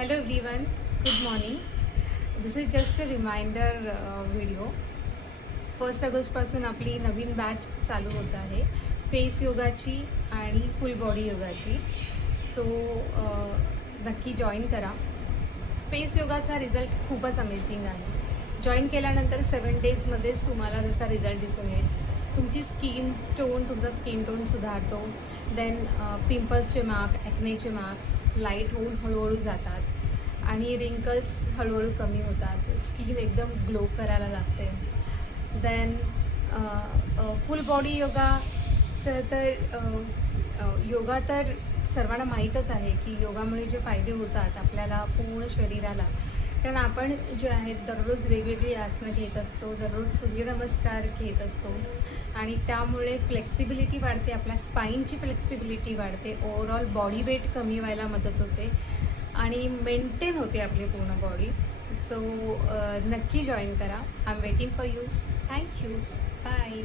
Hello everyone, good morning. This is just a reminder video. 1 ऑगस्टपासून आपली नवीन batch चालू होत आहे फेस योगाची आणि फुल बॉडी योगाची. सो नक्की जॉईन करा. फेस योगाचा रिझल्ट खूपच अमेझिंग आहे. जॉईन केल्यानंतर 7 डेजमध्येच तुम्हाला जसा रिझल्ट दिसून येईल. तुमची तुमचा स्किन टोन सुधारतो. देन पिंपल्सचे मार्क, ॲक्नेचे मार्क्स लाईट होऊन हळूहळू जातात आणि रिंकल्स हळूहळू कमी होतात. स्किन एकदम ग्लो करायला लागते. Then full body yoga yoga तर सर्वांना माहीतच आहे की योगामुळे जे फायदे होतात आपल्याला पूर्ण शरीराला. कारण आपण जे आहेत दररोज वेगवेगळी आसनं घेत असतो, दररोज सूर्यनमस्कार घेत असतो आणि त्यामुळे फ्लेक्सिबिलिटी वाढते, आपल्या स्पाईनची फ्लेक्सिबिलिटी वाढते, ओव्हरऑल बॉडी वेट कमी व्हायला मदत होते आणि मेंटेन होते आपली पूर्ण बॉडी. सो नक्की जॉईन करा. I am waiting for you. Thank you. Bye.